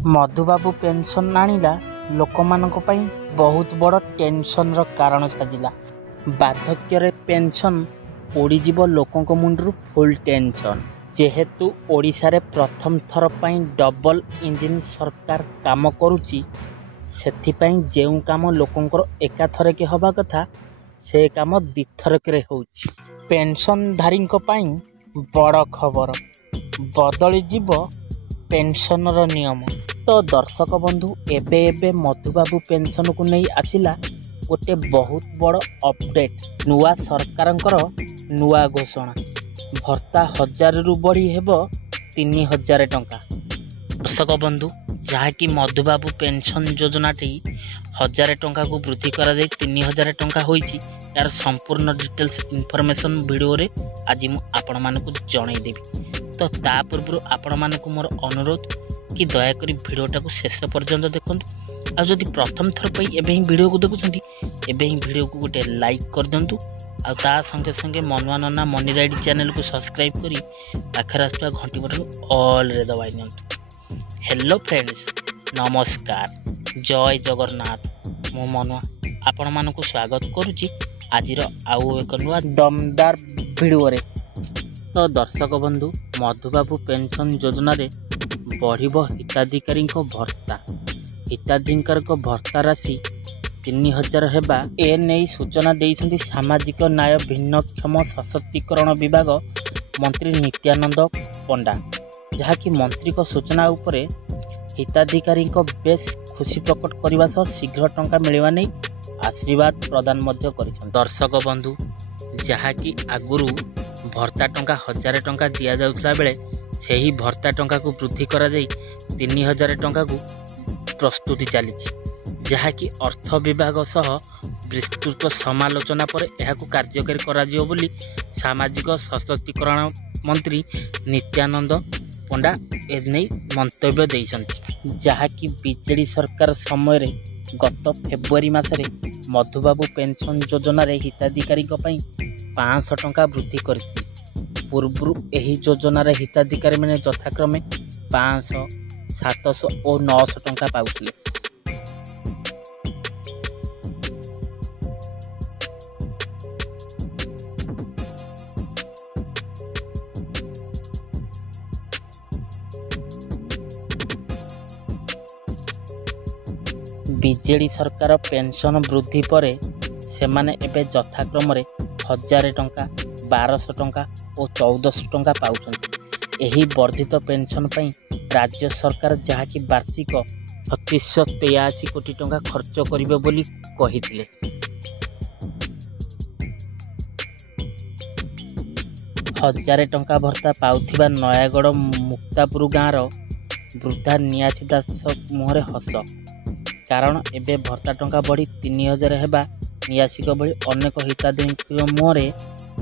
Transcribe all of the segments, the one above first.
Madhubabu pension ଆଣିଲା ଲୋକମାନଙ୍କ ପାଇଁ ବହୁତ ବଡ଼ ଟେନସନ୍ର କାରଣ ସାଜିଲା। ବାର୍ଦ୍ଧକ୍ୟରେ ପେନସନ୍ ଉଡ଼ିଯିବ ଲୋକଙ୍କ ମୁଣ୍ଡରୁ ଫୁଲ୍ ଟେନସନ୍। ଯେହେତୁ ଓଡ଼ିଶାରେ ପ୍ରଥମ ଥର ପାଇଁ ଡବଲ ଇଞ୍ଜିନ୍ ସରକାର କାମ କରୁଛି, ସେଥିପାଇଁ ଯେଉଁ କାମ ଲୋକଙ୍କର ଏକାଥରକେ ହେବା କଥା ସେ କାମ ଦ୍ୱିଥରକରେ ହେଉଛି। ପେନସନ୍ଧାରୀଙ୍କ ପାଇଁ ବଡ଼ ଖବର, ବଦଳିଯିବ ପେନସନ୍ର ନିୟମ। ତ ଦର୍ଶକ ବନ୍ଧୁ, ଏବେ ମଧୁବାବୁ ପେନସନ୍କୁ ନେଇ ଆସିଲା ଗୋଟେ ବହୁତ ବଡ଼ ଅପଡେଟ୍। ନୂଆ ସରକାରଙ୍କର ନୂଆ ଘୋଷଣା, ଭତ୍ତା 1000ରୁ ବଢ଼ି ହେବ 3000 ଟଙ୍କା। ଦର୍ଶକ ବନ୍ଧୁ, ଯାହାକି ମଧୁବାବୁ ପେନସନ୍ ଯୋଜନାଟି 1000 ଟଙ୍କାକୁ ବୃଦ୍ଧି କରାଯାଇ 3000 ଟଙ୍କା ହୋଇଛି, ଏହାର ସମ୍ପୂର୍ଣ୍ଣ ଡିଟେଲ୍ସ ଇନଫର୍ମେସନ୍ ଭିଡ଼ିଓରେ ଆଜି ମୁଁ ଆପଣମାନଙ୍କୁ ଜଣାଇଦେବି। ତ ତା ପୂର୍ବରୁ ଆପଣମାନଙ୍କୁ ମୋର ଅନୁରୋଧ କି ଦୟାକରି ଭିଡ଼ିଓଟାକୁ ଶେଷ ପର୍ଯ୍ୟନ୍ତ ଦେଖନ୍ତୁ। ଆଉ ଯଦି ପ୍ରଥମ ଥର ପାଇଁ ଏବେ ହିଁ ଭିଡ଼ିଓକୁ ଦେଖୁଛନ୍ତି, ଏବେ ହିଁ ଭିଡ଼ିଓକୁ ଗୋଟେ ଲାଇକ୍ କରିଦିଅନ୍ତୁ। ଆଉ ତା ସଙ୍ଗେ ସଙ୍ଗେ ମନୁଆ ନନା ମନି ରାଇଡ଼ ଚ୍ୟାନେଲକୁ ସବସ୍କ୍ରାଇବ୍ କରି ପାଖରେ ଆସୁଥିବା ଘଣ୍ଟି ବଟନ୍ ଅଲ୍ରେ ଦବାଇ ନିଅନ୍ତୁ। ହ୍ୟାଲୋ ଫ୍ରେଣ୍ଡସ୍, ନମସ୍କାର, ଜୟ ଜଗନ୍ନାଥ। ମୁଁ ମନୁଆ ଆପଣମାନଙ୍କୁ ସ୍ୱାଗତ କରୁଛି ଆଜିର ଆଉ ଏକ ନୂଆ ଦମଦାର ଭିଡ଼ିଓରେ। ତ ଦର୍ଶକ ବନ୍ଧୁ, ମଧୁବାବୁ ପେନସନ୍ ଯୋଜନାରେ ବଢ଼ିବ ହିତାଧିକାରୀଙ୍କ ଭତ୍ତା। ହିତାଧିକାରୀଙ୍କ ଭତ୍ତା ରାଶି 3000 ହେବା ଏ ନେଇ ସୂଚନା ଦେଇଛନ୍ତି ସାମାଜିକ ନ୍ୟାୟ ଭିନ୍ନକ୍ଷମ ସଶକ୍ତିକରଣ ବିଭାଗ ମନ୍ତ୍ରୀ ନିତ୍ୟାନନ୍ଦ ପଣ୍ଡା। ଯାହାକି ମନ୍ତ୍ରୀଙ୍କ ସୂଚନା ଉପରେ ହିତାଧିକାରୀଙ୍କ ବେଶ୍ ଖୁସି ପ୍ରକଟ କରିବା ସହ ଶୀଘ୍ର ଟଙ୍କା ମିଳିବା ନେଇ ଆଶୀର୍ବାଦ ପ୍ରଦାନ ମଧ୍ୟ କରିଛନ୍ତି। ଦର୍ଶକ ବନ୍ଧୁ, ଯାହାକି ଆଗରୁ ଭତ୍ତା ଟଙ୍କା 1000 ଟଙ୍କା ଦିଆଯାଉଥିଲା ବେଳେ ସେହି ଭତ୍ତା ଟଙ୍କାକୁ ବୃଦ୍ଧି କରାଯାଇ 3000 ଟଙ୍କାକୁ ପ୍ରସ୍ତୁତି ଚାଲିଛି। ଯାହାକି ଅର୍ଥ ବିଭାଗ ସହ ବିସ୍ତୃତ ସମାଲୋଚନା ପରେ ଏହାକୁ କାର୍ଯ୍ୟକାରୀ କରାଯିବ ବୋଲି ସାମାଜିକ ସଶକ୍ତିକରଣ ମନ୍ତ୍ରୀ ନିତ୍ୟାନନ୍ଦ ପଣ୍ଡା ଏନେଇ ମନ୍ତବ୍ୟ ଦେଇଛନ୍ତି। ଯାହାକି ବିଜେଡ଼ି ସରକାର ସମୟରେ ଗତ ଫେବୃଆରୀ ମାସରେ ମଧୁବାବୁ ପେନସନ୍ ଯୋଜନାରେ ହିତାଧିକାରୀଙ୍କ ପାଇଁ 500 ଟଙ୍କା ବୃଦ୍ଧି କରିଥିଲେ। ପୂର୍ବରୁ ଏହି ଯୋଜନାରେ ହିତାଧିକାରୀମାନେ ଯଥାକ୍ରମେ 500, 700 ଓ 900 ଟଙ୍କା ପାଉଥିଲେ। ବିଜେଡ଼ି ସରକାର ପେନସନ୍ ବୃଦ୍ଧି ପରେ ସେମାନେ ଏବେ ଯଥାକ୍ରମରେ 1000 ଟଙ୍କା, 1200 ଟଙ୍କା ଓ 1400 ଟଙ୍କା ପାଉଛନ୍ତି। ଏହି ବର୍ଦ୍ଧିତ ପେନସନ୍ ପାଇଁ ରାଜ୍ୟ ସରକାର ଯାହାକି ବାର୍ଷିକ 3683 କୋଟି ଟଙ୍କା ଖର୍ଚ୍ଚ କରିବେ ବୋଲି କହିଥିଲେ। ହଜାରେ ଟଙ୍କା ଭତ୍ତା ପାଉଥିବା ନୟାଗଡ଼ ମୁକ୍ତାପୁର ଗାଁର ବୃଦ୍ଧା ନିଆସି ଦାସ ମୁହଁରେ ହସ। କାରଣ ଏବେ ଭତ୍ତା ଟଙ୍କା ବଢ଼ି 3000 ହେବା ନିଆସିକ ଭଳି ଅନେକ ହିତାଧିକାରୀଙ୍କ ମୁହଁରେ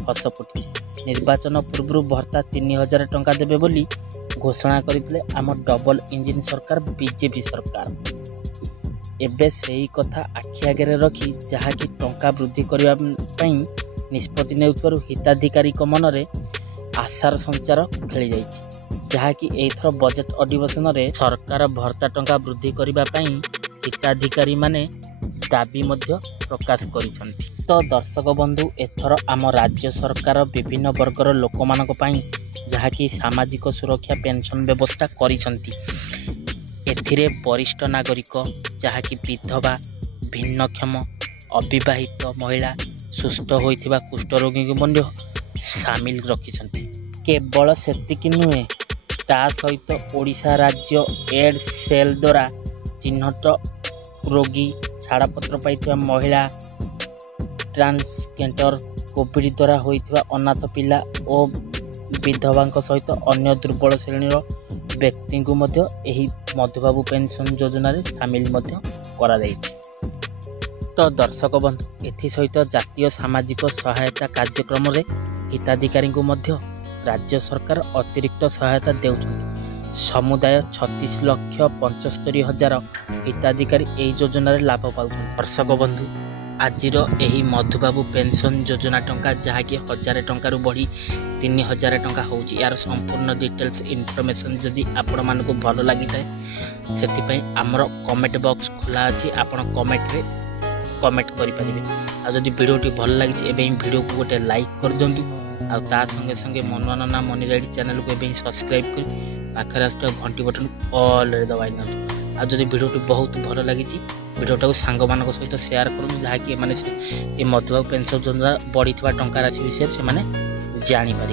ହସ ଫୁଟିଛି। ନିର୍ବାଚନ ପୂର୍ବରୁ ଭତ୍ତା 3000 ଟଙ୍କା ଦେବେ ବୋଲି ଘୋଷଣା କରିଥିଲେ ଆମ ଡବଲ ଇଞ୍ଜିନ୍ ସରକାର ବିଜେପି ସରକାର। ଏବେ ସେହି କଥା ଆଖି ଆଗରେ ରଖି ଯାହାକି ଟଙ୍କା ବୃଦ୍ଧି କରିବା ପାଇଁ ନିଷ୍ପତ୍ତି ନେଉଥିବାରୁ ହିତାଧିକାରୀଙ୍କ ମନରେ ଆଶାର ସଞ୍ଚାର ଖେଳିଯାଇଛି। ଯାହାକି ଏଇଥର ବଜେଟ୍ ଅଧିବେଶନରେ ସରକାର ଭତ୍ତା ଟଙ୍କା ବୃଦ୍ଧି କରିବା ପାଇଁ ହିତାଧିକାରୀମାନେ ଦାବି ମଧ୍ୟ ପ୍ରକାଶ କରିଛନ୍ତି। ତ ଦର୍ଶକ ବନ୍ଧୁ, ଏଥର ଆମ ରାଜ୍ୟ ସରକାର ବିଭିନ୍ନ ବର୍ଗର ଲୋକମାନଙ୍କ ପାଇଁ ଯାହାକି ସାମାଜିକ ସୁରକ୍ଷା ପେନସନ୍ ବ୍ୟବସ୍ଥା କରିଛନ୍ତି। ଏଥିରେ ବରିଷ୍ଠ ନାଗରିକ, ଯାହାକି ବିଧବା, ଭିନ୍ନକ୍ଷମ, ଅବିବାହିତ ମହିଳା, ସୁସ୍ଥ ହୋଇଥିବା କୁଷ୍ଠରୋଗୀଙ୍କୁ ମଧ୍ୟ ସାମିଲ ରଖିଛନ୍ତି। କେବଳ ସେତିକି ନୁହେଁ, ତା ସହିତ ଓଡ଼ିଶା ରାଜ୍ୟ ଏଡ୍ସ ସେଲ୍ ଦ୍ୱାରା ଚିହ୍ନଟ ରୋଗୀ, ଛାଡ଼ପତ୍ର ପାଇଥିବା ମହିଳା, ଟ୍ରାନ୍ସଜେଣ୍ଡର, କୋଭିଡ୍ ଦ୍ୱାରା ହୋଇଥିବା ଅନାଥ ପିଲା ଓ ବିଧବାଙ୍କ ସହିତ ଅନ୍ୟ ଦୁର୍ବଳ ଶ୍ରେଣୀର ବ୍ୟକ୍ତିଙ୍କୁ ମଧ୍ୟ ଏହି ମଧୁବାବୁ ପେନସନ୍ ଯୋଜନାରେ ସାମିଲ ମଧ୍ୟ କରାଯାଇଛି। ତ ଦର୍ଶକ ବନ୍ଧୁ, ଏଥିସହିତ ଜାତୀୟ ସାମାଜିକ ସହାୟତା କାର୍ଯ୍ୟକ୍ରମରେ ହିତାଧିକାରୀଙ୍କୁ ମଧ୍ୟ ରାଜ୍ୟ ସରକାର ଅତିରିକ୍ତ ସହାୟତା ଦେଉଛନ୍ତି। ସମୁଦାୟ 36,75,000 ହିତାଧିକାରୀ ଏହି ଯୋଜନାରେ ଲାଭ ପାଉଛନ୍ତି। ଦର୍ଶକ ବନ୍ଧୁ, आजिर यही मधुबाबू पेंशन योजना टंका जहाँकि 1000 टंकार बढ़ी 3000 टंका हो यार संपूर्ण डिटेल्स इनफॉरमेशन जदि आपण मानक भल लगी थाए से आमर कमेंट बॉक्स खोला अच्छी आपण कमेंट करेंगे आदि भिडियोटी भल लगी भिडियो को गोटे लाइक कर दिंतु आ संगे संगे मनोरंजन मनी रेडी चैनल को सब्सक्राइब कर पाखे आस घंटी बटन ऑल दबाई दिंतु आदि भिडियोटी बहुत भल लगी भिडियोटा सांग मान सहित सेयार करूँ जहाँकि मैंने ये मधुबाबू पेंशन योजना बढ़ी टंका राशि विषय से जानीपर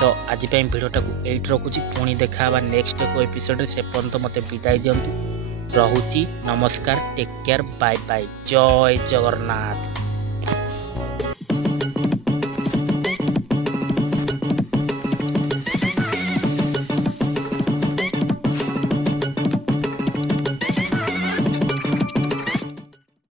तो आज भिडियोटा को एट रखुची पुणी देखा नेक्स्ट एक एपिसोड से पर्यंत मत विदाई दिंतु। रहुची नमस्कार टेक केयर बाय बाय जय जगन्नाथ।